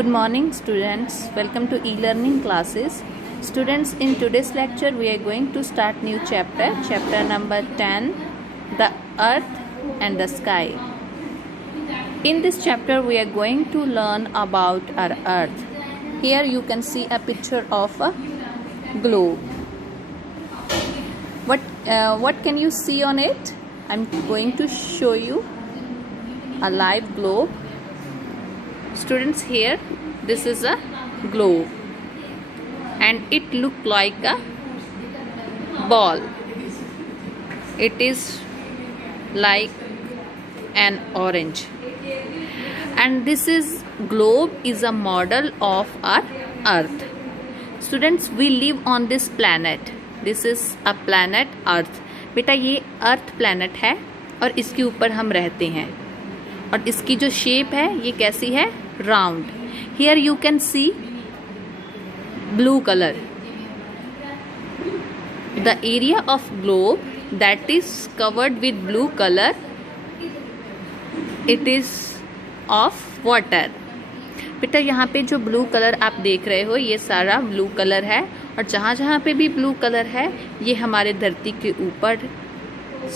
Good morning students, welcome to e-learning classes. Students, in today's lecture we are going to start new chapter number 10, the earth and the sky. In this chapter we are going to learn about our earth. Here you can see a picture of a globe. What can you see on it? I'm going to show you a live globe. Students, here this is a globe and it look like a ball. It is like an orange, and this is globe is a model of our earth. Students, we live on this planet. This is a planet earth. बेटा ये अर्थ planet है और इसके ऊपर हम रहते हैं और इसकी जो शेप है ये कैसी है, round. Here you can C blue colour. The area of globe that is covered with blue colour, it is of water. बेटा यहाँ पे जो ब्लू कलर आप देख रहे हो ये सारा ब्लू कलर है और जहाँ जहाँ पे भी ब्लू कलर है ये हमारे धरती के ऊपर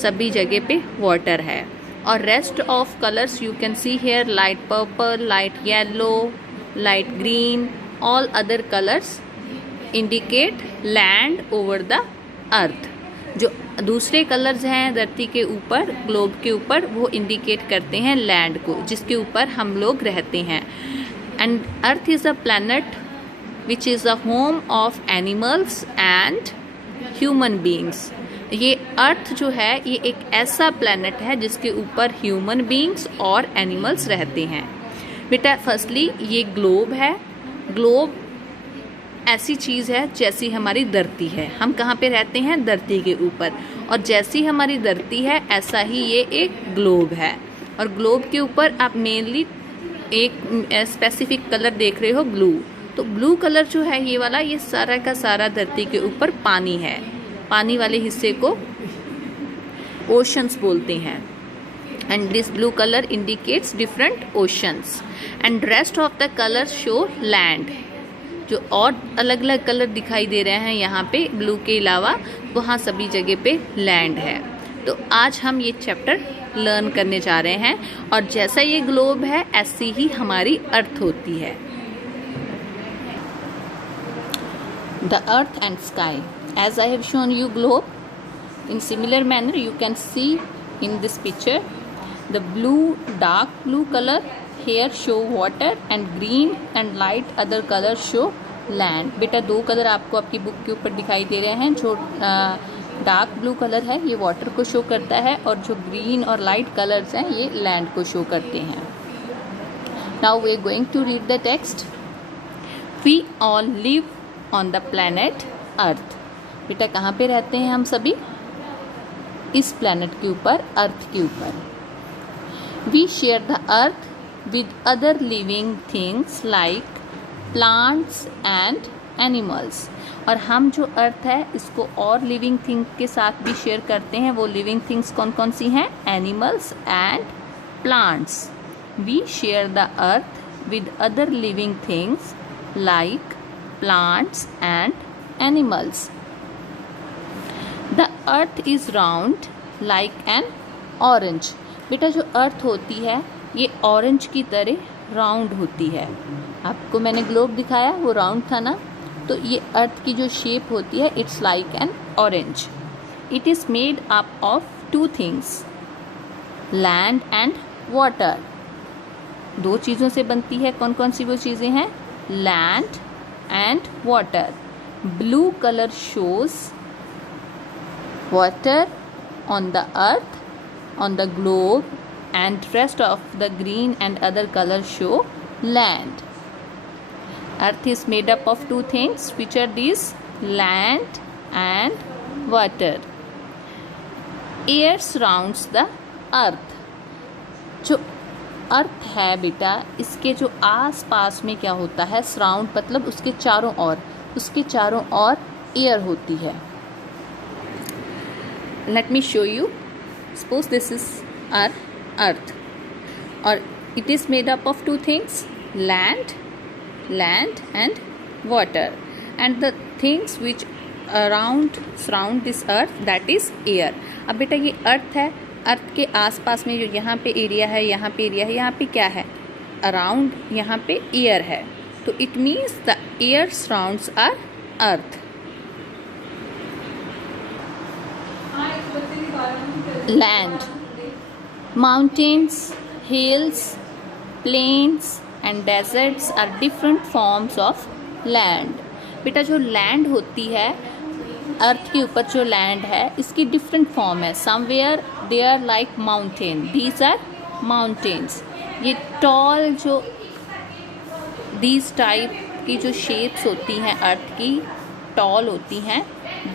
सभी जगह पे वाटर है. और rest of colours you can see here light purple, light yellow, light green, all other colours indicate land over the earth. जो दूसरे कलर्स हैं धरती के ऊपर, ग्लोब के ऊपर, वो इंडिकेट करते हैं लैंड को जिसके ऊपर हम लोग रहते हैं. And earth is a planet which is a home of animals and human beings. ये अर्थ जो है ये एक ऐसा प्लैनेट है जिसके ऊपर ह्यूमन बीइंग्स और एनिमल्स रहते हैं. बेटा फर्स्टली ये ग्लोब है. ग्लोब ऐसी चीज़ है जैसी हमारी धरती है. हम कहाँ पे रहते हैं, धरती के ऊपर, और जैसी हमारी धरती है ऐसा ही ये एक ग्लोब है. और ग्लोब के ऊपर आप मेनली एक स्पेसिफिक कलर देख रहे हो, ब्लू. तो ब्लू कलर जो है ये वाला, ये सारा का सारा धरती के ऊपर पानी है. पानी वाले हिस्से को ओशंस बोलते हैं. And this blue colour indicates different oceans and rest of the colour show land. जो और अलग अलग कलर दिखाई दे रहे हैं यहाँ पे ब्लू के अलावा, वहाँ सभी जगह पे लैंड है. तो आज हम ये चैप्टर लर्न करने जा रहे हैं और जैसा ये ग्लोब है ऐसी ही हमारी अर्थ होती है. The earth and sky. As I have shown you globe, in similar manner you can see in this picture the blue, dark blue color here show water and green and light other color show land. बेटा दो colour आपको आपकी book के ऊपर दिखाई दे रहे हैं. जो डार्क ब्लू कलर है ये वाटर को शो करता है और जो ग्रीन और लाइट कलर्स हैं ये लैंड को शो करते हैं. Now we are going to read the text. We all live on the planet Earth. बेटा कहाँ पे रहते हैं हम सभी, इस प्लैनेट के ऊपर, अर्थ के ऊपर. We share the earth with other living things like plants and animals. और हम जो अर्थ है इसको और लिविंग थिंग के साथ भी शेयर करते हैं. वो लिविंग थिंग्स कौन कौन सी हैं, animals and plants. We share the earth with other living things like plants and animals. The earth is round like an orange. बेटा जो अर्थ होती है ये ऑरेंज की तरह राउंड होती है. आपको मैंने ग्लोब दिखाया वो राउंड था ना, तो ये अर्थ की जो शेप होती है it's like an orange. It is made up of two things, land and water. दो चीज़ों से बनती है. कौन कौन सी वो चीज़ें हैं, land and water. Blue colour shows water on the earth, on the globe, and rest of the green and other colors show land. Earth is made up of two things, which are these, land and water. Air surrounds the earth. जो अर्थ है बेटा इसके जो आस पास में क्या होता है, surround मतलब उसके चारों ओर, उसके चारों ओर एयर होती है. Let me show you. Suppose this is our earth, or it is made up of two things, land land and water, and the things which around surround this earth, that is air. अब बेटा ये अर्थ है, अर्थ के आसपास में जो यहाँ पे एरिया है, यहाँ पे एरिया है, यहाँ पे क्या है, अराउंड यहाँ पे एयर है, तो it means the air surrounds our earth. Land, mountains, hills, plains and deserts are different forms of land. बेटा जो लैंड होती है, अर्थ के ऊपर जो लैंड है, इसकी डिफरेंट फॉर्म है. Somewhere they are like mountain, these are mountains. ये टॉल जो दीज टाइप की जो शेप्स होती हैं अर्थ की, टॉल होती हैं,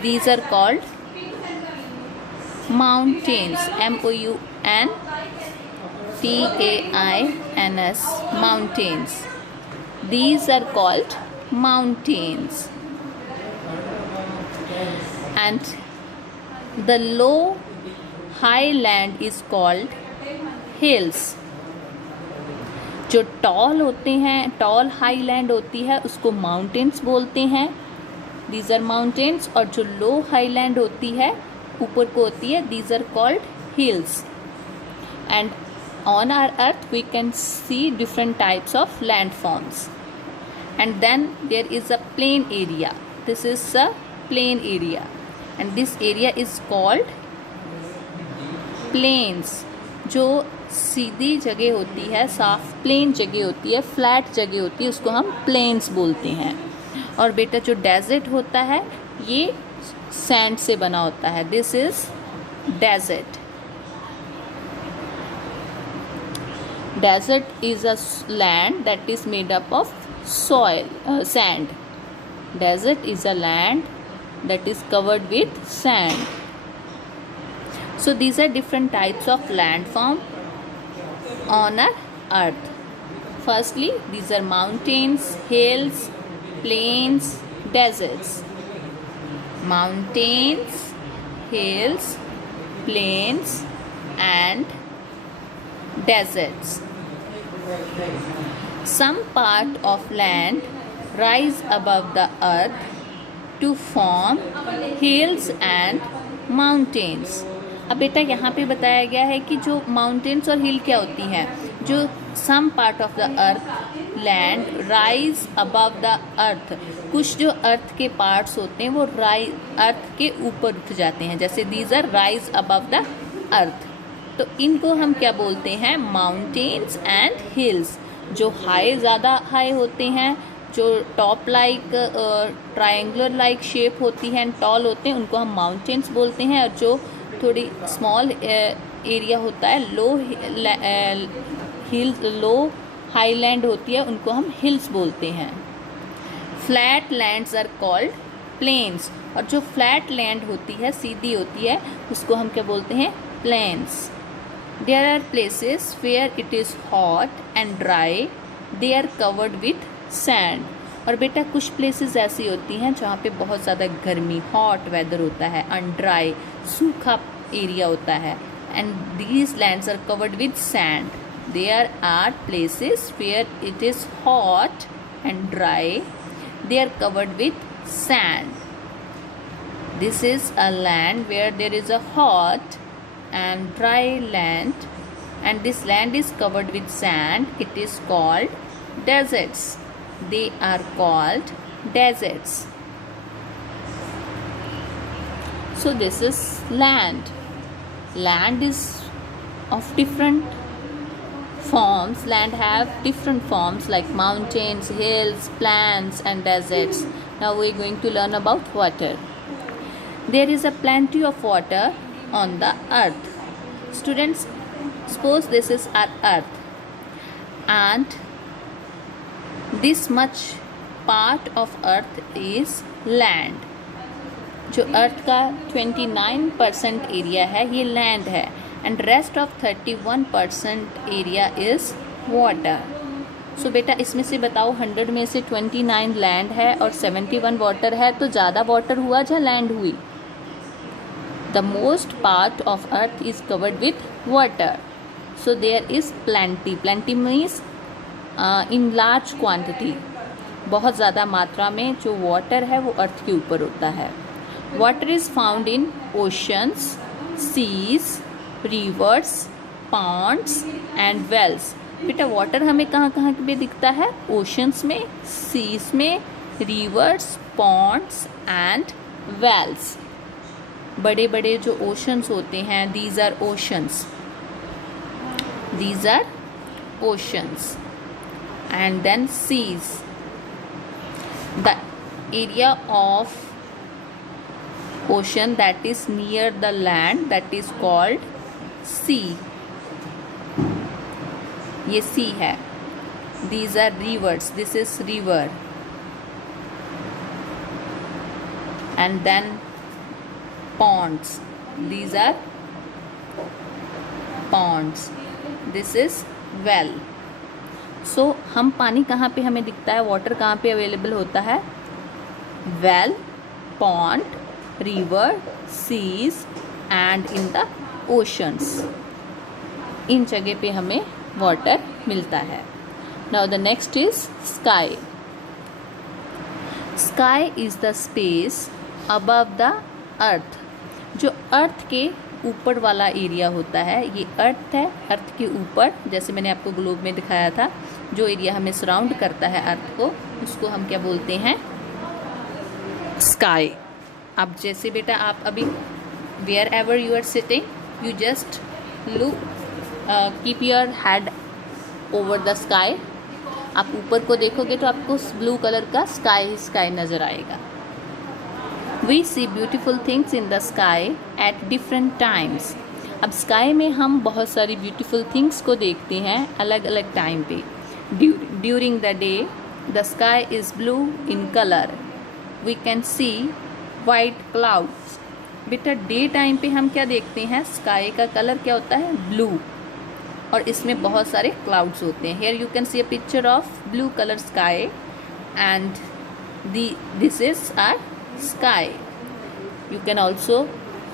these are called mountains. MOUNTAINS, mountains. These are called mountains. And the low high land is called hills. जो टॉल होते हैं, टॉल हाई लैंड होती है, उसको माउंटेन्स बोलते हैं. These are mountains. और जो लो हाई लैंड होती है, ऊपर को होती है, these are called hills. And on our earth we can see different types of landforms. And then there is a plain area. This is a plain area, and this area is called plains. जो सीधी जगह होती है, साफ plane जगह होती है, flat जगह होती है, उसको हम प्लेन्स बोलते हैं. और बेटा जो डेजर्ट होता है, ये सैंड से बना होता है. This is desert. Desert is a land that is made up of soil, sand. Desert is a land that is covered with sand. So these are different types of landform on our earth. Firstly, these are mountains, hills, plains, deserts. Mountains, hills, plains and deserts. Some part of land rise above the earth to form hills and mountains. अब बेटा यहाँ पे बताया गया है कि जो mountains और हिल क्या होती हैं. जो some part of the earth land rise above the earth, कुछ जो अर्थ के पार्ट्स होते हैं वो अर्थ के ऊपर उठ जाते हैं. जैसे these are rise above the earth, तो इनको हम क्या बोलते हैं, माउंटेन्स एंड हिल्स. जो हाई, ज़्यादा हाई होते हैं, जो top like triangular like shape होती है एंड टॉल होते हैं, उनको हम माउंटेन्स बोलते हैं. और जो थोड़ी स्मॉल एरिया होता है, लो हाई लैंड होती है, उनको हम हिल्स बोलते हैं. Flat lands are called plains. और जो फ्लैट लैंड होती है, सीधी होती है, उसको हम क्या बोलते हैं, planes. There are places where it is hot and dry. They are covered with sand. और बेटा कुछ प्लेसेस ऐसी होती हैं जहाँ पे बहुत ज़्यादा गर्मी, हॉट वेदर होता है, एंड ड्राई, सूखा एरिया होता है. And these lands are covered with sand. There are places where it is hot and dry. They are covered with sand. This is a land where there is a hot and dry land, and this land is covered with sand. It is called deserts. They are called deserts. So this is land. Land is of different forms. Land have different forms like mountains, hills, plains and deserts. Now we are going to learn about water. There is a plenty of water on the earth. Students, suppose this is our earth, and this much part of earth is land. जो अर्थ का 29% area है, ये land है, and rest of 31% area is water. So बेटा इसमें से बताओ, 100 में से 29 लैंड है और 71 वाटर है, तो ज़्यादा वाटर हुआ या लैंड हुई? The most part of earth is covered with water. So there is plenty. Plenty means in large quantity. बहुत ज़्यादा मात्रा में जो वाटर है वो अर्थ के ऊपर होता है। Water is found in oceans, seas, rivers, ponds and wells. बेटा वाटर हमें कहाँ कहाँ पे दिखता है? ओशंस में, सीज में, रिवर्स, पॉन्ड्स एंड वेल्स। बड़े बड़े जो ओशंस होते हैं, these are oceans, these are oceans. And then seas, the area of ocean that is near the land, that is called sea. ये sea है. These are rivers, this is river. And then ponds, these are ponds. This is well. So हम पानी कहाँ पे हमें दिखता है, water कहाँ पे अवेलेबल होता है? Well, pond, river, seas and in the oceans. इन जगह पे हमें वाटर मिलता है। Now the next is sky. Sky is the space above the earth. जो अर्थ के ऊपर वाला एरिया होता है, ये अर्थ है। अर्थ के ऊपर, जैसे मैंने आपको ग्लोब में दिखाया था, जो एरिया हमें सराउंड करता है अर्थ को, उसको हम क्या बोलते हैं? स्काई। अब जैसे बेटा आप अभी wherever you are sitting, you just look, keep your head over the sky. आप ऊपर को देखोगे तो आपको ब्लू कलर का स्काई नज़र आएगा। We see beautiful things in the sky at different times. अब स्काई में हम बहुत सारी ब्यूटीफुल थिंग्स को देखते हैं अलग अलग टाइम पे। During the day the sky is blue in colour. We can see white clouds. बेटा डे टाइम पे हम क्या देखते हैं? स्काई का कलर क्या होता है? ब्लू, और इसमें बहुत सारे क्लाउड्स होते हैं। Here you can see a picture of blue colour sky and this is our sky. You can also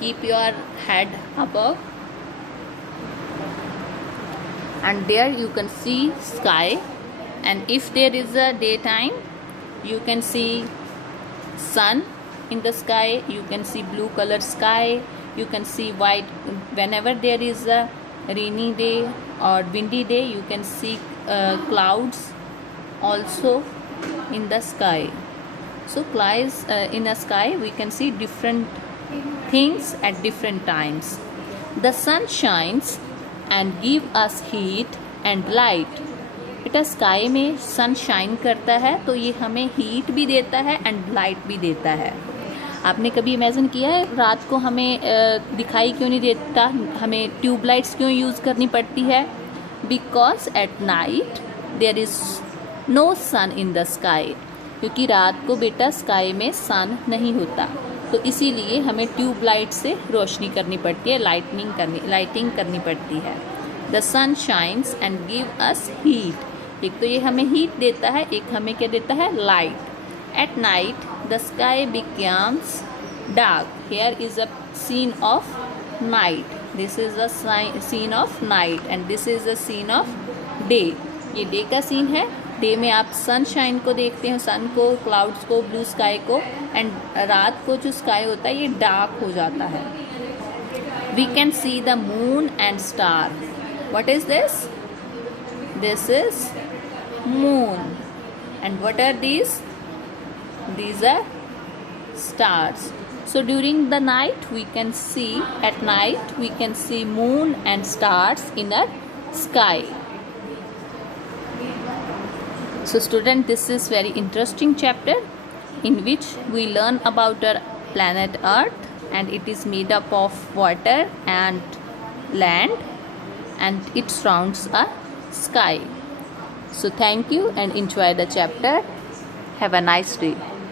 keep your head above, and there you can see sky. And if there is a daytime, you can see sun in the sky, you can see blue color sky, you can see white. Whenever there is a rainy day or windy day, you can see clouds also in the sky. So clouds in a sky, we can see different things at different times. The sun shines and give us heat and light. बेटा sky में sun shine करता है तो ये हमें heat भी देता है एंड लाइट भी देता है। आपने कभी इमेजिन किया है रात को हमें दिखाई क्यों नहीं देता? हमें ट्यूबलाइट्स क्यों यूज़ करनी पड़ती है? Because at night there is no sun in the sky. क्योंकि रात को बेटा स्काई में सन नहीं होता, तो इसीलिए हमें ट्यूबलाइट से रोशनी करनी पड़ती है, लाइटिंग करनी पड़ती है। The sun shines and give us heat. एक तो ये हमें हीट देता है, एक हमें क्या देता है? Light. At night the sky becomes dark. Here is a scene of night. This is a scene of night and this is a scene of day. ये डे का सीन है। डे में आप सनशाइन को देखते हैं, सन को, क्लाउड्स को, ब्लू स्काई को, एंड रात को जो स्काई होता है ये डार्क हो जाता है। We can see the moon and star. What is this? This is moon. And what are these? These are stars. So during the night we can see, at night we can see moon and stars in a sky. So student, this is very interesting chapter in which we learn about our planet Earth, and it is made up of water and land, and it surrounds a sky. So thank you and enjoy the chapter. Have a nice day.